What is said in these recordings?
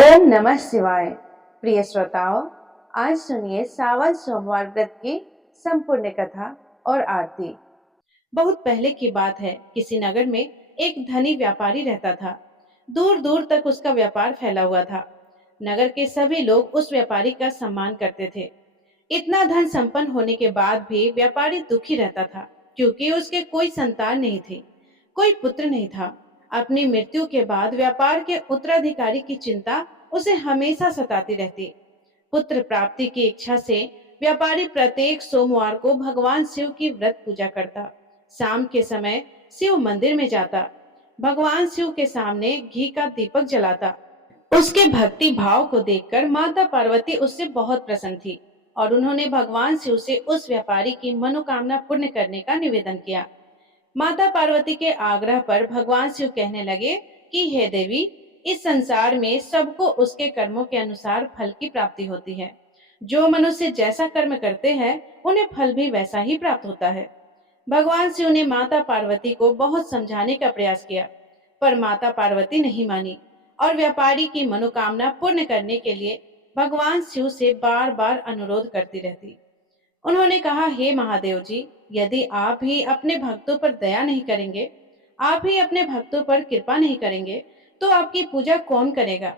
ओम नमः शिवाय। प्रिय श्रोताओं, आज सुनिए सावन सोमवार व्रत की संपूर्ण कथा और आरती। बहुत पहले की बात है, किसी नगर में एक धनी व्यापारी रहता था। दूर दूर तक उसका व्यापार फैला हुआ था। नगर के सभी लोग उस व्यापारी का सम्मान करते थे। इतना धन संपन्न होने के बाद भी व्यापारी दुखी रहता था, क्योंकि उसके कोई संतान नहीं थी, कोई पुत्र नहीं था। अपनी मृत्यु के बाद व्यापार के उत्तराधिकारी की चिंता उसे हमेशा सताती रहती। पुत्र प्राप्ति की इच्छा से व्यापारी प्रत्येक सोमवार को भगवान शिव की व्रत पूजा करता। शाम के समय शिव मंदिर में जाता, भगवान शिव के सामने घी का दीपक जलाता। उसके भक्ति भाव को देखकर माता पार्वती उससे बहुत प्रसन्न थी और उन्होंने भगवान शिव से उस व्यापारी की मनोकामना पूर्ण करने का निवेदन किया। माता पार्वती के आग्रह पर भगवान शिव कहने लगे कि हे देवी, इस संसार में सबको उसके कर्मों के अनुसार फल की प्राप्ति होती है। जो मनुष्य जैसा कर्म करते हैं उन्हें फल भी वैसा ही प्राप्त होता है। भगवान शिव ने माता पार्वती को बहुत समझाने का प्रयास किया, पर माता पार्वती नहीं मानी और व्यापारी की मनोकामना पूर्ण करने के लिए भगवान शिव से बार बार अनुरोध करती रहती। उन्होंने कहा, हे महादेव जी, यदि आप ही अपने भक्तों पर दया नहीं करेंगे, आप ही अपने भक्तों पर कृपा नहीं करेंगे, तो आपकी पूजा कौन करेगा।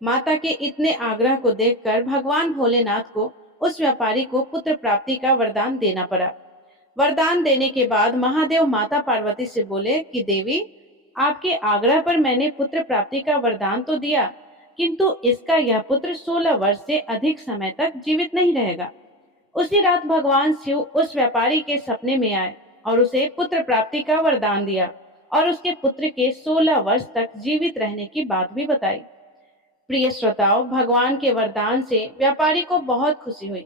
माता के इतने आग्रह को देखकर भगवान भोलेनाथ को उस व्यापारी को पुत्र प्राप्ति का वरदान देना पड़ा। वरदान देने के बाद महादेव माता पार्वती से बोले कि देवी, आपके आग्रह पर मैंने पुत्र प्राप्ति का वरदान तो दिया, किंतु इसका यह पुत्र 16 वर्ष से अधिक समय तक जीवित नहीं रहेगा। उसी रात भगवान शिव उस व्यापारी के सपने में आए और उसे पुत्र प्राप्ति का वरदान दिया और उसके पुत्र के 16 वर्ष तक जीवित रहने की बात भी बताई। प्रिय श्रोताओं, भगवान के वरदान से व्यापारी को बहुत खुशी हुई,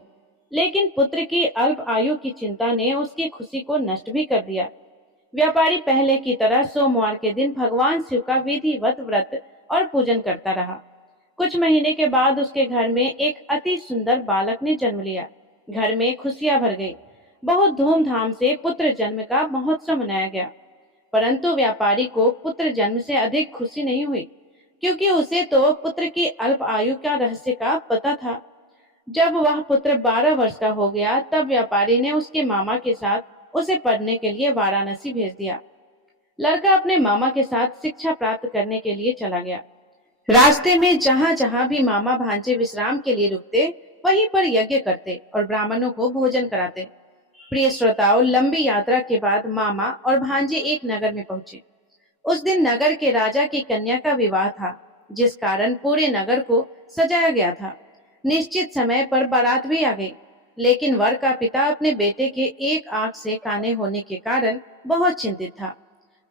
लेकिन पुत्र की अल्प आयु की चिंता ने उसकी खुशी को नष्ट भी कर दिया। व्यापारी पहले की तरह सोमवार के दिन भगवान शिव का विधिवत व्रत और पूजन करता रहा। कुछ महीने के बाद उसके घर में एक अति सुंदर बालक ने जन्म लिया। घर में खुशियां भर गई। बहुत धूमधाम से पुत्र जन्म का महोत्सव मनाया गया। परंतु व्यापारी को पुत्र जन्म से अधिक खुशी नहीं हुई, क्योंकि उसे तो पुत्र की अल्प आयु का रहस्य का पता था। जब वह पुत्र 12 वर्ष का हो गया, तब व्यापारी ने उसके मामा के साथ उसे पढ़ने के लिए वाराणसी भेज दिया। लड़का अपने मामा के साथ शिक्षा प्राप्त करने के लिए चला गया। रास्ते में जहां जहां भी मामा भांजे विश्राम के लिए रुकते, वहीं पर यज्ञ करते और ब्राह्मणों को भोजन कराते। प्रिय श्रोताओं, लंबी यात्रा के बाद मामा और भांजे एक नगर में पहुंचे। उस दिन नगर के राजा की कन्या का विवाह था, जिस कारण पूरे नगर को सजाया गया था। निश्चित समय पर बारात भी आ गई, लेकिन वर का पिता अपने बेटे के एक आंख से काने होने के कारण बहुत चिंतित था।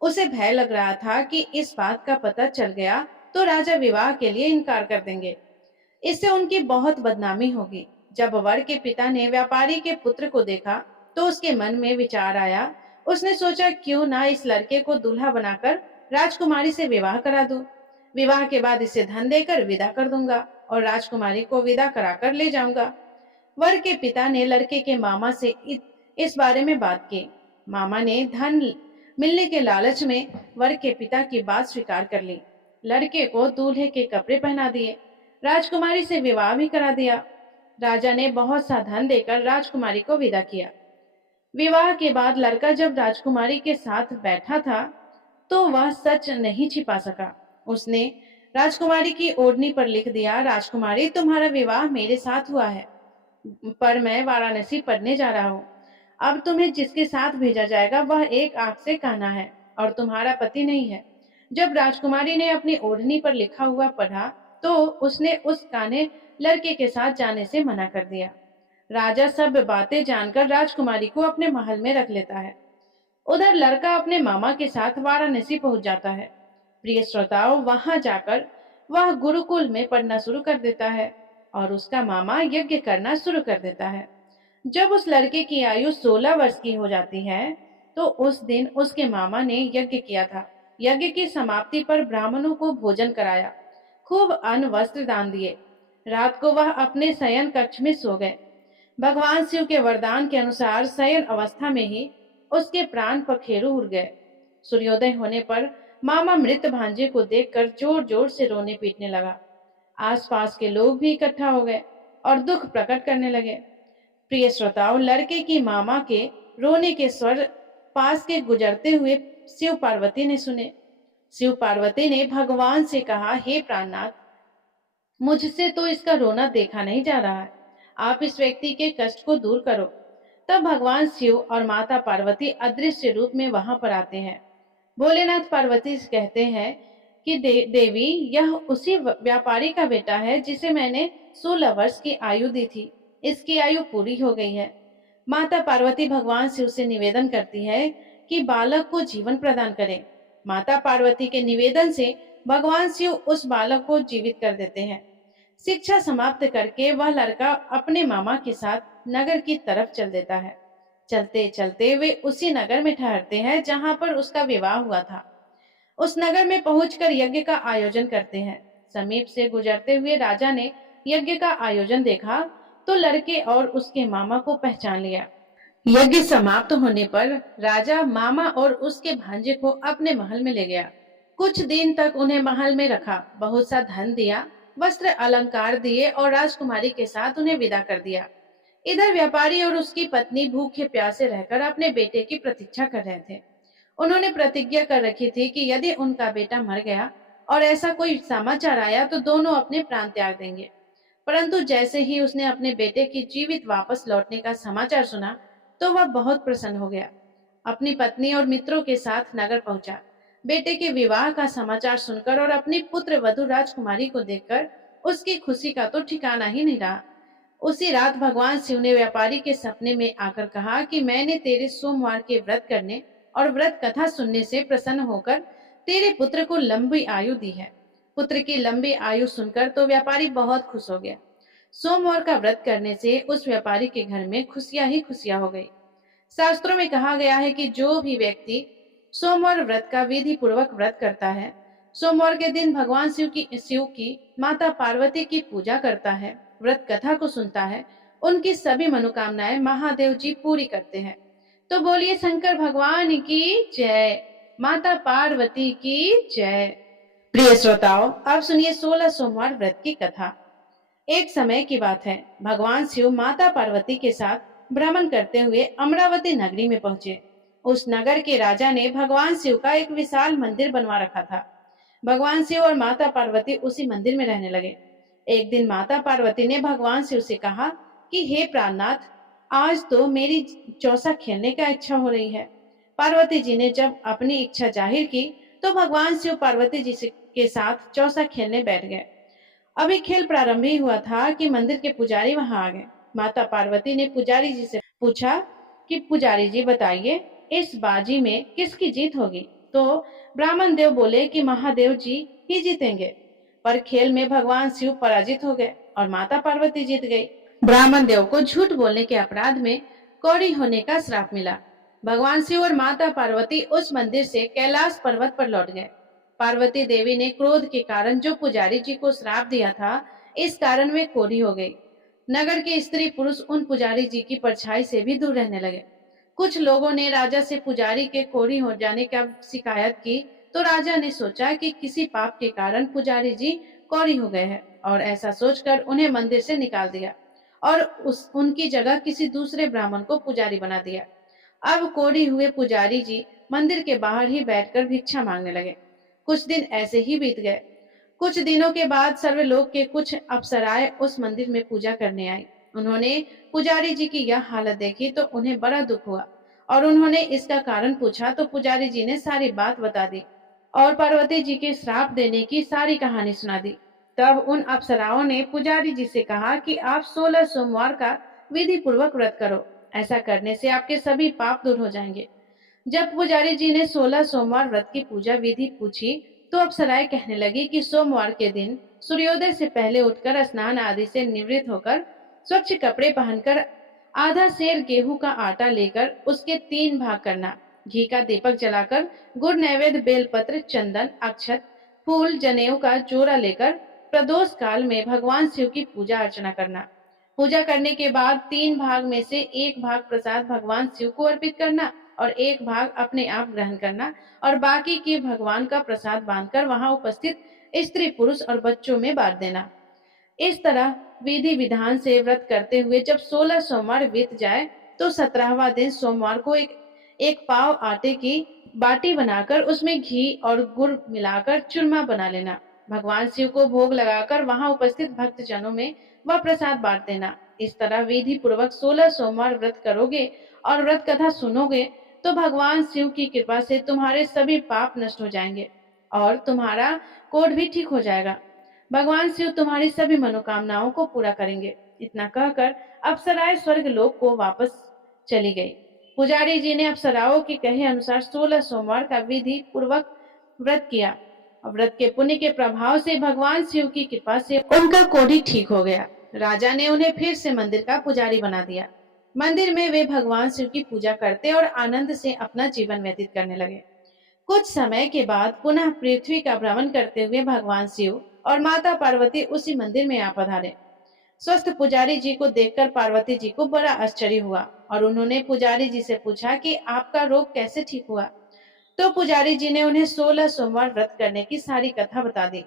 उसे भय लग रहा था कि इस बात का पता चल गया तो राजा विवाह के लिए इनकार कर देंगे। इससे उनकी बहुत बदनामी होगी। जब वर के पिता ने व्यापारी के पुत्र को देखा, तो उसके मन में विचार आया। उसने सोचा, क्यों ना इस लड़के को दूल्हा बनाकर राजकुमारी से विवाह करा दूं। विवाह के बाद इसे धन देकर विदा कर दूंगा और राजकुमारी को विदा कराकर ले जाऊंगा। वर के पिता ने लड़के के मामा से इस बारे में बात की। मामा ने धन मिलने के लालच में वर के पिता की बात स्वीकार कर ली। लड़के को दूल्हे के कपड़े पहना दिए, राजकुमारी से विवाह भी करा दिया। राजा ने बहुत सा धन देकर राजकुमारी को विदा किया। विवाह के बाद लड़का जब राजकुमारी के साथ बैठा था, तो वह सच नहीं छिपा सका। उसने राजकुमारी की ओढ़नी पर लिख दिया, राजकुमारी, तुम्हारा विवाह मेरे साथ हुआ है, पर मैं वाराणसी पढ़ने जा रहा हूँ। अब तुम्हें जिसके साथ भेजा जाएगा वह एक आंख से काना है और तुम्हारा पति नहीं है। जब राजकुमारी ने अपनी ओढ़नी पर लिखा हुआ पढ़ा, तो उसने उस काने लड़के के साथ जाने से मना कर दिया। राजा सब बातें जानकर राजकुमारी को अपने महल में रख लेता है। उधर लड़का अपने मामा के साथ वाराणसी पहुंच जाता है। प्रिय श्रोताओं, वहां जाकर वह गुरुकुल में पढ़ना शुरू कर देता है और उसका मामा यज्ञ करना शुरू कर देता है। जब उस लड़के की आयु 16 वर्ष की हो जाती है, तो उस दिन उसके मामा ने यज्ञ किया था। यज्ञ की समाप्ति पर ब्राह्मणों को भोजन कराया, खूब अन्न वस्त्र दान दिए। रात को वह अपने शयन कक्ष में सो गए। भगवान शिव के वरदान के अनुसार शयन अवस्था में ही उसके प्राण पखेरु उड़ गए। सूर्योदय होने पर मामा मृत भांजे को देखकर जोर जोर से रोने पीटने लगा। आसपास के लोग भी इकट्ठा हो गए और दुख प्रकट करने लगे। प्रिय श्रोताओं, लड़के की मामा के रोने के स्वर पास के गुजरते हुए शिव पार्वती ने सुने। शिव पार्वती ने भगवान से कहा, हे प्राणनाथ, मुझसे तो इसका रोना देखा नहीं जा रहा है, आप इस व्यक्ति के कष्ट को दूर करो। तब भगवान शिव और माता पार्वती अदृश्य रूप में वहां पर आते हैं। भोलेनाथ पार्वती से कहते हैं कि देवी, यह उसी व्यापारी का बेटा है जिसे मैंने 16 वर्ष की आयु दी थी। इसकी आयु पूरी हो गई है। माता पार्वती भगवान शिव से निवेदन करती है कि बालक को जीवन प्रदान करें। माता पार्वती के निवेदन से भगवान शिव उस बालक को जीवित कर देते हैं। शिक्षा समाप्त करके वह लड़का अपने मामा के साथ नगर की तरफ चल देता है। चलते चलते वे उसी नगर में ठहरते हैं जहां पर उसका विवाह हुआ था। उस नगर में पहुंचकर यज्ञ का आयोजन करते हैं। समीप से गुजरते हुए राजा ने यज्ञ का आयोजन देखा तो लड़के और उसके मामा को पहचान लिया। यज्ञ समाप्त होने पर राजा मामा और उसके भांजे को अपने महल में ले गया। कुछ दिन तक उन्हें महल में रखा, बहुत सा धन दिया, वस्त्र अलंकार दिए और राजकुमारी के साथ उन्हें विदा कर दिया। इधर व्यापारी और उसकी पत्नी भूखे प्यासे रहकर अपने बेटे की प्रतीक्षा कर रहे थे। उन्होंने प्रतिज्ञा कर रखी थी कि यदि उनका बेटा मर गया और ऐसा कोई समाचार आया तो दोनों अपने प्राण त्याग देंगे। परंतु जैसे ही उसने अपने बेटे की जीवित वापस लौटने का समाचार सुना तो वह बहुत प्रसन्न हो गया। अपनी पत्नी और मित्रों के साथ नगर पहुंचा। बेटे के विवाह का समाचार सुनकर और अपनी पुत्र वधु राजकुमारी को देखकर उसकी खुशी का तो ठिकाना ही नहीं रहा। उसी रात भगवान शिव ने व्यापारी के सपने में आकर कहा कि मैंने तेरे सोमवार के व्रत करने और व्रत कथा सुनने से प्रसन्न होकर तेरे पुत्र को लंबी आयु दी है। पुत्र की लंबी आयु सुनकर तो व्यापारी बहुत खुश हो गया। सोमवार का व्रत करने से उस व्यापारी के घर में खुशियां ही खुशियां हो गई। शास्त्रों में कहा गया है कि जो भी व्यक्ति सोमवार व्रत का विधि पूर्वक व्रत करता है, सोमवार के दिन भगवान शिव की माता पार्वती की पूजा करता है, व्रत कथा को सुनता है, उनकी सभी मनोकामनाएं महादेव जी पूरी करते हैं। तो बोलिए शंकर भगवान की जय, माता पार्वती की जय। प्रिय श्रोताओं, अब सुनिए 16 सोमवार व्रत की कथा। एक समय की बात है, भगवान शिव माता पार्वती के साथ भ्रमण करते हुए अमरावती नगरी में पहुंचे। उस नगर के राजा ने भगवान शिव का एक विशाल मंदिर बनवा रखा था। भगवान शिव और माता पार्वती उसी मंदिर में रहने लगे। एक दिन माता पार्वती ने भगवान शिव से कहा कि हे प्राणनाथ, आज तो मेरी चौसा खेलने का इच्छा हो रही है। पार्वती जी ने जब अपनी इच्छा जाहिर की तो भगवान शिव पार्वती जी के साथ चौसा खेलने बैठ गए। अभी खेल प्रारंभ ही हुआ था कि मंदिर के पुजारी वहां आ गए। माता पार्वती ने पुजारी जी से पूछा कि पुजारी जी बताइए, इस बाजी में किसकी जीत होगी? तो ब्राह्मण देव बोले कि महादेव जी ही जीतेंगे। पर खेल में भगवान शिव पराजित हो गए और माता पार्वती जीत गई। ब्राह्मण देव को झूठ बोलने के अपराध में कौड़ी होने का श्राप मिला। भगवान शिव और माता पार्वती उस मंदिर से कैलाश पर्वत पर लौट गए। पार्वती देवी ने क्रोध के कारण जो पुजारी जी को श्राप दिया था, इस कारण वे कोढ़ी हो गई। नगर के स्त्री पुरुष उन पुजारी जी की परछाई से भी दूर रहने लगे। कुछ लोगों ने राजा से पुजारी के कोढ़ी हो जाने का शिकायत की तो राजा ने सोचा कि किसी पाप के कारण पुजारी जी कौड़ी हो गए हैं और ऐसा सोचकर उन्हें मंदिर से निकाल दिया और उनकी जगह किसी दूसरे ब्राह्मण को पुजारी बना दिया। अब कोढ़ी हुए पुजारी जी मंदिर के बाहर ही बैठकर भिक्षा मांगने लगे। कुछ दिन ऐसे ही बीत गए। कुछ दिनों के बाद सर्वलोक के कुछ अप्सराएं उस मंदिर में पूजा करने आई। उन्होंने पुजारी जी की यह हालत देखी तो उन्हें बड़ा दुख हुआ और उन्होंने इसका कारण पूछा तो पुजारी जी ने सारी बात बता दी और पार्वती जी के श्राप देने की सारी कहानी सुना दी। तब उन अप्सराओं ने पुजारी जी से कहा कि आप 16 सोमवार का विधि पूर्वक व्रत करो, ऐसा करने से आपके सभी पाप दूर हो जाएंगे। जब पुजारी जी ने 16 सोमवार व्रत की पूजा विधि पूछी तो अप्सराएं कहने लगी कि सोमवार के दिन सूर्योदय से पहले उठकर स्नान आदि से निवृत्त होकर स्वच्छ कपड़े पहनकर आधा सेर गेहूं का आटा लेकर उसके 3 भाग करना, घी का दीपक जलाकर गुड़ नैवेद्य बेलपत्र चंदन अक्षत फूल जनेऊ का जोड़ा लेकर प्रदोष काल में भगवान शिव की पूजा अर्चना करना। पूजा करने के बाद 3 भाग में से 1 भाग प्रसाद भगवान शिव को अर्पित करना और 1 भाग अपने आप ग्रहण करना और बाकी की भगवान का प्रसाद बांधकर वहां उपस्थित स्त्री पुरुष और बच्चों में बांट देना। इस तरह विधि विधान से व्रत करते हुए जब 16 सोमवार बीत जाए तो 17वां दिन सोमवार को एक एक पाव आटे की बाटी बनाकर उसमें घी और गुड़ मिलाकर चूरमा बना लेना। भगवान शिव को भोग लगाकर वहां उपस्थित भक्तजनों में वह प्रसाद बांट देना। इस तरह विधि पूर्वक 16 सोमवार व्रत करोगे और व्रत कथा सुनोगे तो भगवान शिव की कृपा से तुम्हारे सभी पाप नष्ट हो जाएंगे और तुम्हारा कोढ़ भी ठीक हो जाएगा। भगवान शिव तुम्हारी सभी मनोकामनाओं को पूरा करेंगे। इतना कहकर अप्सराएं स्वर्ग लोक को वापस चली गई। पुजारी जी ने अप्सराओं के कहे अनुसार 16 सोमवार का विधि पूर्वक व्रत किया। व्रत के पुण्य के प्रभाव से भगवान शिव की कृपा से उनका कोढ़ी ठीक हो गया। राजा ने उन्हें फिर से मंदिर का पुजारी बना दिया। मंदिर में वे भगवान शिव की पूजा करते और आनंद से अपना जीवन व्यतीत करने लगे। कुछ समय के बाद पुनः पृथ्वी का भ्रमण करते हुए भगवान शिव और माता पार्वती उसी मंदिर में आ पधारे। स्वस्थ पुजारी जी को देखकर पार्वती जी को बड़ा आश्चर्य हुआ और उन्होंने पुजारी जी से पूछा कि आपका रोग कैसे ठीक हुआ। तो पुजारी जी ने उन्हें 16 सोमवार व्रत करने की सारी कथा बता दी।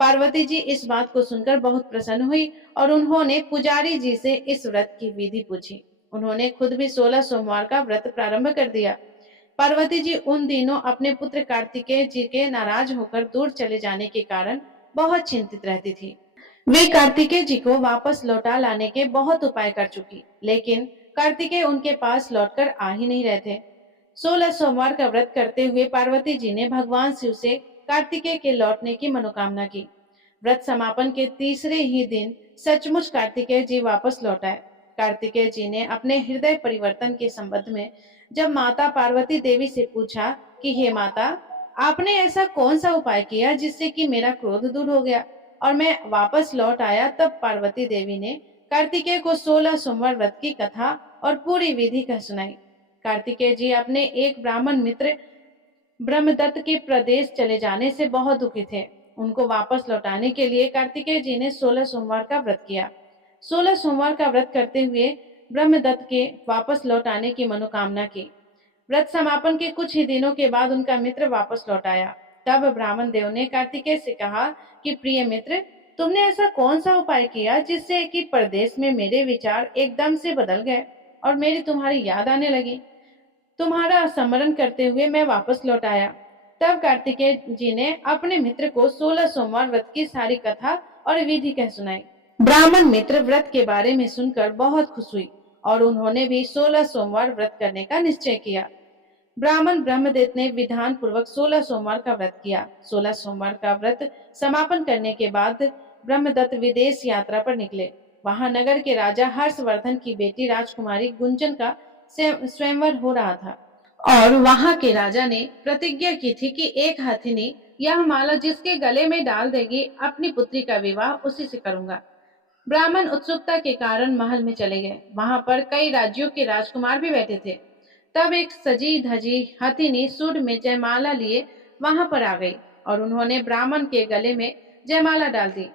पार्वती जी इस बात को सुनकर बहुत प्रसन्न हुई और उन्होंने पुजारी जी से इस व्रत की विधि पूछी। उन्होंने खुद भी 16 सोमवार का व्रत प्रारंभ कर दिया। पार्वती जी उन दिनों अपने पुत्र कार्तिकेय जी के नाराज होकर दूर चले जाने के कारण बहुत चिंतित रहती थी। वे कार्तिकेय जी को वापस लौटा लाने के बहुत उपाय कर चुकी, लेकिन कार्तिकेय उनके पास लौटकर आ ही नहीं रहे थे। 16 सोमवार का व्रत करते हुए पार्वती जी ने भगवान शिव से कार्तिकेय के लौटने की मनोकामना की। व्रत समापन के तीसरे ही दिन सचमुच कार्तिकेय जी वापस लौट आए। कार्तिकेय जी ने अपने हृदय परिवर्तन के संबंध में जब माता पार्वती देवी से पूछा कि हे माता, आपने ऐसा कौन सा उपाय किया जिससे कि मेरा क्रोध दूर हो गया और मैं वापस लौट आया, तब पार्वती देवी ने कार्तिकेय को 16 सोमवार व्रत की कथा और पूरी विधि कह सुनाई। कार्तिकेय जी अपने एक ब्राह्मण मित्र ब्रह्मदत्त के प्रदेश चले जाने से बहुत दुखी थे। उनको वापस लौटाने के लिए कार्तिकेय जी ने 16 सोमवार का व्रत किया। 16 सोमवार का व्रत करते हुए ब्रह्मदत्त के वापस लौट आने की मनोकामना की। व्रत समापन के कुछ ही दिनों के बाद उनका मित्र वापस लौट आया। तब ब्राह्मण देव ने कार्तिकेय से कहा कि प्रिय मित्र, तुमने ऐसा कौन सा उपाय किया जिससे कि परदेश में मेरे विचार एकदम से बदल गए और मेरी तुम्हारी याद आने लगी। तुम्हारा स्मरण करते हुए मैं वापस लौट आया। तब कार्तिकेय जी ने अपने मित्र को 16 सोमवार व्रत की सारी कथा और विधि कह सुनाई। ब्राह्मण मित्र व्रत के बारे में सुनकर बहुत खुश हुई और उन्होंने भी 16 सोमवार व्रत करने का निश्चय किया। ब्राह्मण ब्रह्मदत्त ने विधान पूर्वक 16 सोमवार का व्रत किया। 16 सोमवार का व्रत समापन करने के बाद ब्रह्मदत्त विदेश यात्रा पर निकले। वहां नगर के राजा हर्षवर्धन की बेटी राजकुमारी गुंजन का स्वयंवर हो रहा था और वहां के राजा ने प्रतिज्ञा की थी कि एक हथिनी यह माला जिसके गले में डाल देगी, अपनी पुत्री का विवाह उसी से करूंगा। ब्राह्मण उत्सुकता के कारण महल में चले गए। वहां पर कई राज्यों के राजकुमार भी बैठे थे। तब एक सजी धजी हथिनी सूंड में जयमाला लिए वहां पर आ गई और उन्होंने ब्राह्मण के गले में जयमाला डाल दी।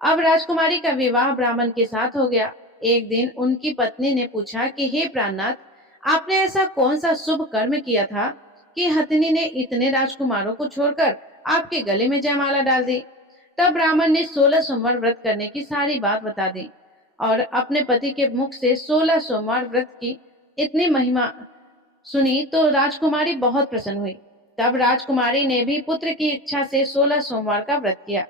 अब राजकुमारी का विवाह ब्राह्मण के साथ हो गया। एक दिन उनकी पत्नी ने पूछा कि हे प्राणनाथ, आपने ऐसा कौन सा शुभ कर्म किया था कि हथिनी ने इतने राजकुमारों को छोड़कर आपके गले में जयमाला डाल दी। तब ब्राह्मण ने 16 सोमवार व्रत करने की सारी बात बता दी और अपने पति के मुख से 16 सोमवार व्रत की इतनी महिमा सुनी तो राजकुमारी बहुत प्रसन्न हुई। तब राजकुमारी ने भी पुत्र की इच्छा से 16 सोमवार का व्रत किया।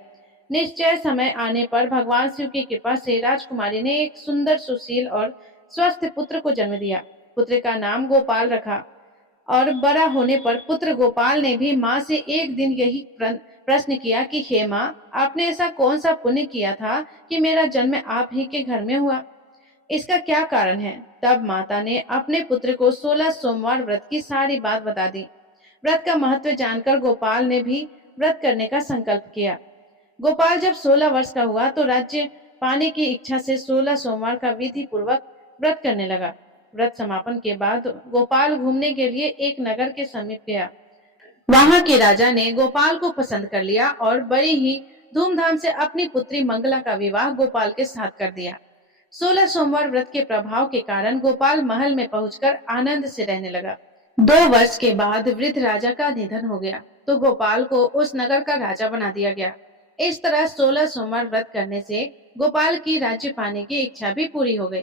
निश्चय समय आने पर भगवान शिव की कृपा से राजकुमारी ने एक सुंदर, सुशील और स्वस्थ पुत्र को जन्म दिया। पुत्र का नाम गोपाल रखा और बड़ा होने पर पुत्र गोपाल ने भी माँ से एक दिन यही प्रश्न किया कि हे माँ, आपने ऐसा कौन सा पुण्य किया था कि मेरा जन्म आप ही के घर में हुआ? इसका क्या कारण है? तब माता ने अपने पुत्र को 16 सोमवार व्रत की सारी बात बता दी। व्रत का महत्व जानकर गोपाल ने भी व्रत करने का संकल्प किया। गोपाल जब 16 वर्ष का हुआ तो राज्य पाने की इच्छा से 16 सोमवार का विधि पूर्वक व्रत करने लगा। व्रत समापन के बाद गोपाल घूमने के लिए एक नगर के समीप गया। वहां के राजा ने गोपाल को पसंद कर लिया और बड़ी ही धूमधाम से अपनी पुत्री मंगला का विवाह गोपाल के साथ कर दिया। 16 सोमवार व्रत के प्रभाव के कारण गोपाल महल में पहुंचकर आनंद से रहने लगा। 2 वर्ष के बाद वृद्ध राजा का निधन हो गया तो गोपाल को उस नगर का राजा बना दिया गया। इस तरह 16 सोमवार व्रत करने से गोपाल की राज्य पाने की इच्छा भी पूरी हो गई।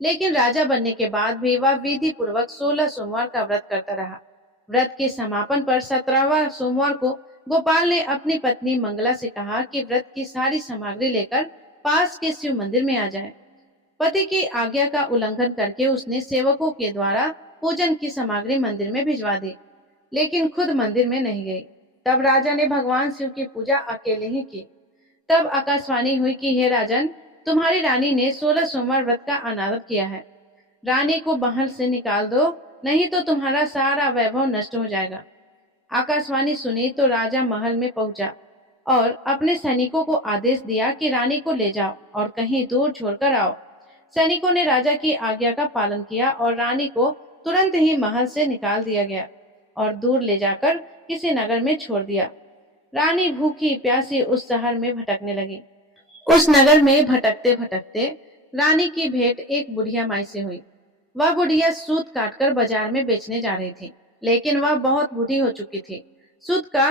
लेकिन राजा बनने के बाद भी वह विधि पूर्वक 16 सोमवार का व्रत करता रहा। व्रत के समापन पर 17वां सोमवार को गोपाल ने अपनी पत्नी मंगला से कहा कि व्रत की सारी सामग्री लेकर पास के शिव मंदिर में आ जाए। पति की आज्ञा का उल्लंघन करके उसने सेवकों के द्वारा पूजन की सामग्री मंदिर में भिजवा दी, लेकिन खुद मंदिर में नहीं गई। तब राजा ने भगवान शिव की पूजा अकेले ही की। तब आकाशवाणी हुई कि हे राजन, तुम्हारी रानी ने 16 सोमवार व्रत का अनादर किया है। रानी को महल से निकाल दो, नहीं तो तुम्हारा सारा वैभव नष्ट हो जाएगा। आकाशवाणी सुनी तो राजा महल में पहुंचा और अपने सैनिकों को आदेश दिया कि रानी को ले जाओ और कहीं दूर छोड़कर आओ। सैनिकों ने राजा की आज्ञा का पालन किया और रानी को तुरंत ही महल से निकाल दिया गया और दूर ले जाकर किसी नगर में छोड़ दिया। रानी भूखी प्यासी उस शहर में भटकने लगी। उस नगर में भटकते भटकते रानी की भेंट एक बुढ़िया माई से हुई। वह बुढ़िया सूत काटकर बाजार में बेचने जा रही थी, लेकिन वह बहुत बूढ़ी हो चुकी थी। सूत का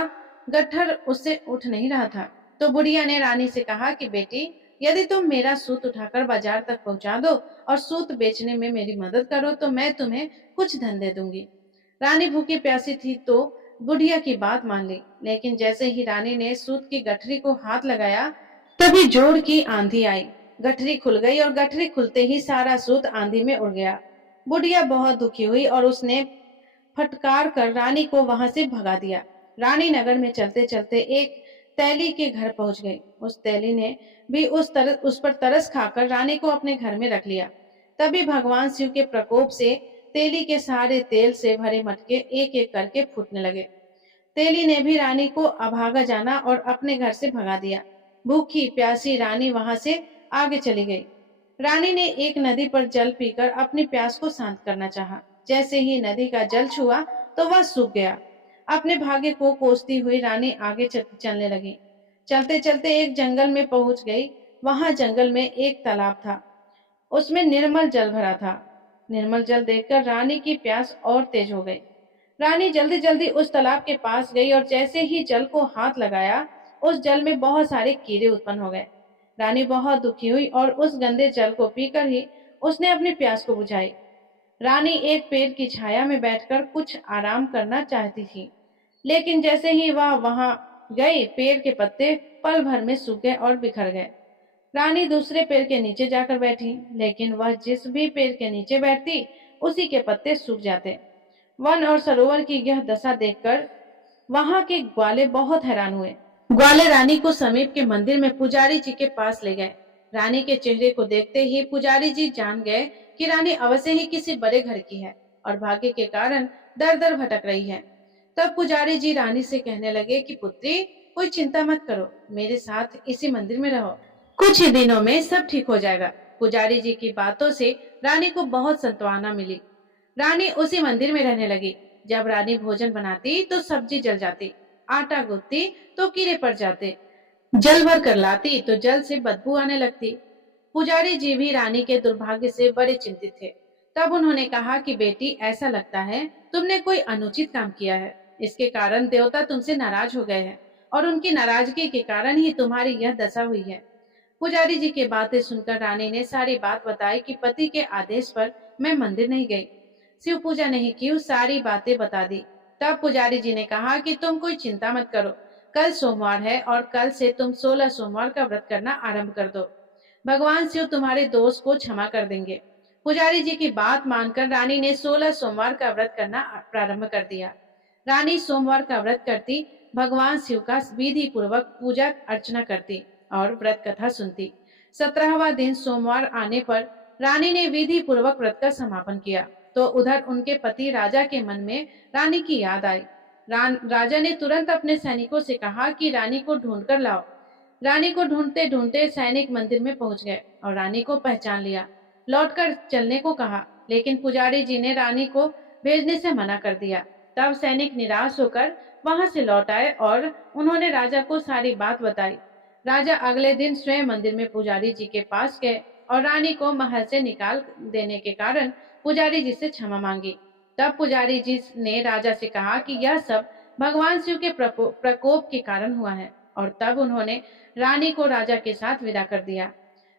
गट्ठर उससे उठ नहीं रहा था। तो बुढ़िया ने रानी से कहा कि बेटी, यदि तुम मेरा सूत उठाकर बाजार तक पहुंचा दो और सूत बेचने में मेरी मदद करो तो मैं तुम्हें कुछ धन दे दूंगी। रानी भूखी प्यासी थी तो बुढ़िया की बात मान ली, लेकिन जैसे ही रानी ने सूत की गठरी को हाथ लगाया तभी जोर की आंधी आई। गठरी खुल गई और गठरी खुलते ही सारा सूत आंधी में उड़ गया। बुढ़िया बहुत दुखी हुई और उसने फटकार कर रानी को वहां से भगा दिया। रानी नगर में चलते चलते एक तैली के घर पहुंच गई। उस तैली ने भी उस पर तरस खाकर रानी को अपने घर में रख लिया। तभी भगवान शिव के प्रकोप से तेली के सारे तेल से भरे मटके एक एक करके फूटने लगे। तेली ने भी रानी को अभागा जाना और अपने घर से भगा दिया। भूखी प्यासी रानी वहां से आगे चली गई। रानी ने एक नदी पर जल पीकर अपनी प्यास को शांत करना चाहा। जैसे ही नदी का जल छुआ तो वह सूख गया। अपने भाग्य को कोसती हुई रानी आगे चलने लगी। चलते चलते एक जंगल में पहुंच गई। वहां जंगल में एक तालाब था, उसमें निर्मल जल भरा था। निर्मल जल देखकर रानी की प्यास और तेज हो गई। रानी जल्दी जल्दी उस तालाब के पास गई और जैसे ही जल को हाथ लगाया, उस जल में बहुत सारे कीड़े उत्पन्न हो गए। रानी बहुत दुखी हुई और उस गंदे जल को पीकर ही उसने अपनी प्यास को बुझाई। रानी एक पेड़ की छाया में बैठकर कुछ आराम करना चाहती थी, लेकिन जैसे ही वह वहां गई, पेड़ के पत्ते पल भर में सूख गए और बिखर गए। रानी दूसरे पेड़ के नीचे जाकर बैठी, लेकिन वह जिस भी पेड़ के नीचे बैठती उसी के पत्ते सूख जाते। वन और सरोवर की यह दशा देखकर वहां के ग्वाले बहुत हैरान हुए। ग्वाले रानी को समीप के मंदिर में पुजारी जी के पास ले गए। रानी के चेहरे को देखते ही पुजारी जी जान गए कि रानी अवश्य ही किसी बड़े घर की है और भाग्य के कारण दर दर भटक रही है। तब पुजारी जी रानी से कहने लगे कि पुत्री, कोई चिंता मत करो, मेरे साथ इसी मंदिर में रहो, कुछ ही दिनों में सब ठीक हो जाएगा। पुजारी जी की बातों से रानी को बहुत सांत्वना मिली। रानी उसी मंदिर में रहने लगी। जब रानी भोजन बनाती तो सब्जी जल जाती, आटा गूंथती तो कीड़े पड़ जाते, जल भर कर लाती तो जल से बदबू आने लगती। पुजारी जी भी रानी के दुर्भाग्य से बड़े चिंतित थे। तब उन्होंने कहा कि बेटी, ऐसा लगता है तुमने कोई अनुचित काम किया है। इसके कारण देवता तुमसे नाराज हो गए हैं और उनकी नाराजगी के कारण ही तुम्हारी यह दशा हुई है। पुजारी जी की बातें सुनकर रानी ने सारी बात बताई कि पति के आदेश पर मैं मंदिर नहीं गई, शिव पूजा नहीं की, सारी बातें बता दी। तब पुजारी जी ने कहा कि तुम कोई चिंता मत करो, कल सोमवार है और कल से तुम 16 सोमवार का व्रत करना आरंभ कर दो। भगवान शिव तुम्हारे दोष को क्षमा कर देंगे। पुजारी जी की बात मानकर रानी ने 16 सोमवार का व्रत करना प्रारंभ कर दिया। रानी सोमवार का व्रत करती, भगवान शिव का विधि पूर्वक पूजा अर्चना करती और व्रत कथा सुनती। 17वां दिन सोमवार आने पर रानी ने विधि पूर्वक व्रत का समापन किया तो उधर उनके पति राजा के मन में रानी की याद आई। राजा ने तुरंत अपने सैनिकों से कहा कि रानी को ढूंढ कर लाओ। रानी को ढूंढते ढूंढते सैनिक मंदिर में पहुंच गए और रानी को पहचान लिया। लौटकर चलने को कहा, लेकिन पुजारी जी ने रानी को भेजने से मना कर दिया। तब सैनिक निराश होकर वहां से लौट आए और उन्होंने राजा को सारी बात बताई। राजा अगले दिन स्वयं मंदिर में पुजारी जी के पास गए और रानी को महल से निकाल देने के कारण पुजारी जी से क्षमा मांगी। तब पुजारी जी ने राजा से कहा कि यह सब भगवान शिव के प्रकोप के कारण हुआ है। और तब उन्होंने रानी को राजा के साथ विदा कर दिया।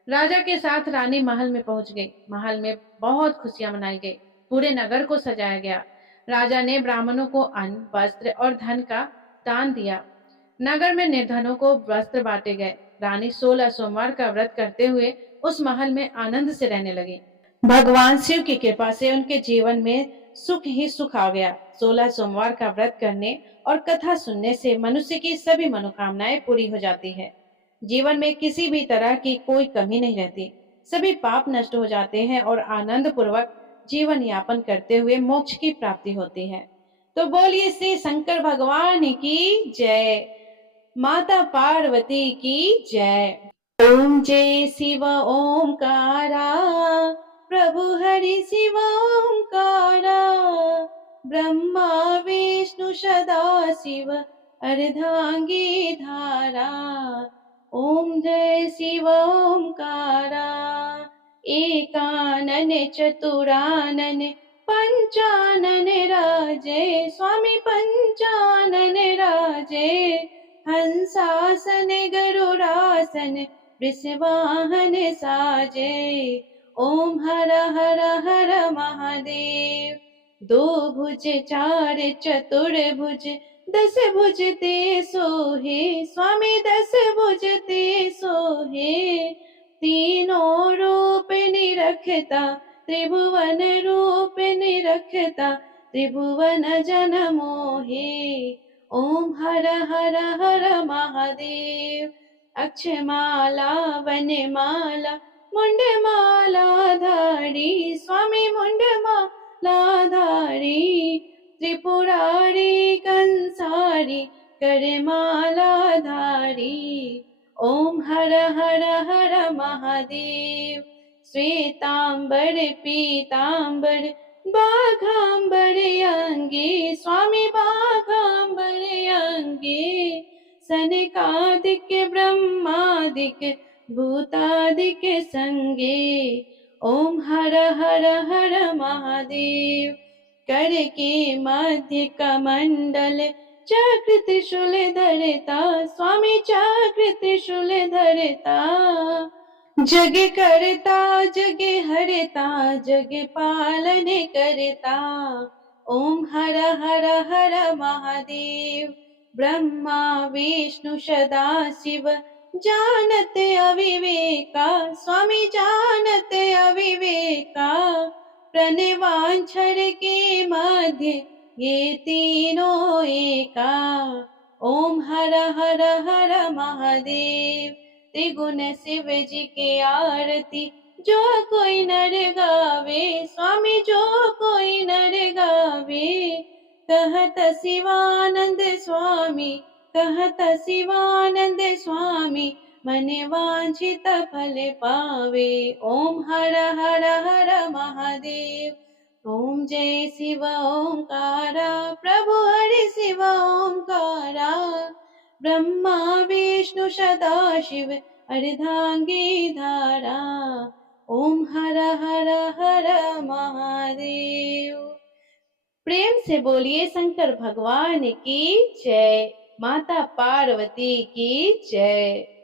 राजा के साथ रानी महल में पहुंच गई। महल में बहुत खुशियां मनाई गई। पूरे नगर को सजाया गया। राजा ने ब्राह्मणों को अन्न, वस्त्र और धन का दान दिया। नगर में निर्धनों को वस्त्र बांटे गए। रानी 16 सोमवार का व्रत करते हुए उस महल में आनंद से रहने लगी। भगवान शिव की कृपा से उनके जीवन में सुख ही सुख आ गया। 16 सोमवार का व्रत करने और कथा सुनने से मनुष्य की सभी मनोकामनाएं पूरी हो जाती है। जीवन में किसी भी तरह की कोई कमी नहीं रहती। सभी पाप नष्ट हो जाते हैं और आनंद पूर्वक जीवन यापन करते हुए मोक्ष की प्राप्ति होती है। तो बोलिए श्री शंकर भगवान की जय, माता पार्वती की जय। ओम जय शिव ओंकारा, प्रभु हरि शिव ओंकारा, ब्रह्मा विष्णु सदा शिव अर्धांगी धारा। ओम जय शिव ओंकारा, एकानन चतुरानन पंचानन राजे, स्वामी पंचानन राजे, हंसासन गरुड़ासन वृषवाहन साजे। ओम हर हर हर महादेव। दो भुज चार चतुर्भुज, 10 भुज ते सोहे, स्वामी 10 भुज ते सोहे। तीनों रूप निरखता, त्रिभुवन रूप निरखता, त्रिभुवन जन मोहे। ओम हर हर हर महादेव। अक्षमाला वनमाला मुंडमाला धारी, स्वामी मुंडमाला धारी, त्रिपुरारी कंसारी करमाला धारी। ओम हर हर हर महादेव। श्वेतांबर पीतांबर बाघांबर अंगे, स्वामी बाघांबर अंगे, सनकादिक ब्रह्मादिक भूतादिक संगे। ओम हर हर हर महादेव। कर के मध्य कमंडल चक्र त्रिशूल धरता, स्वामी चक्र त्रिशूल धरता, जग करता जग हरता, जग पालन करता। ओम हर हर हर महादेव। ब्रह्मा विष्णु सदा शिव जानत अविवेका, स्वामी जानत अविवेका, प्रणवांछर के मध्य ये तीनों एका। ओम हर हर हर महादेव। त्रिगुण शिव जी के आरती जो कोई नर गावे, स्वामी जो कोई नर गावे, कहत शिवानंद स्वामी, कहत शिवानंद स्वामी, मन वांछित फल पावे। ओम हर हर हर महादेव। ओम जय शिव ओंकारा, प्रभु हरि शिव ओंकारा, ब्रह्मा विष्णु सदा शिव अर्धांगी धारा। ओम हर हर हर महादेव। प्रेम से बोलिए शंकर भगवान की जय, माता पार्वती की जय।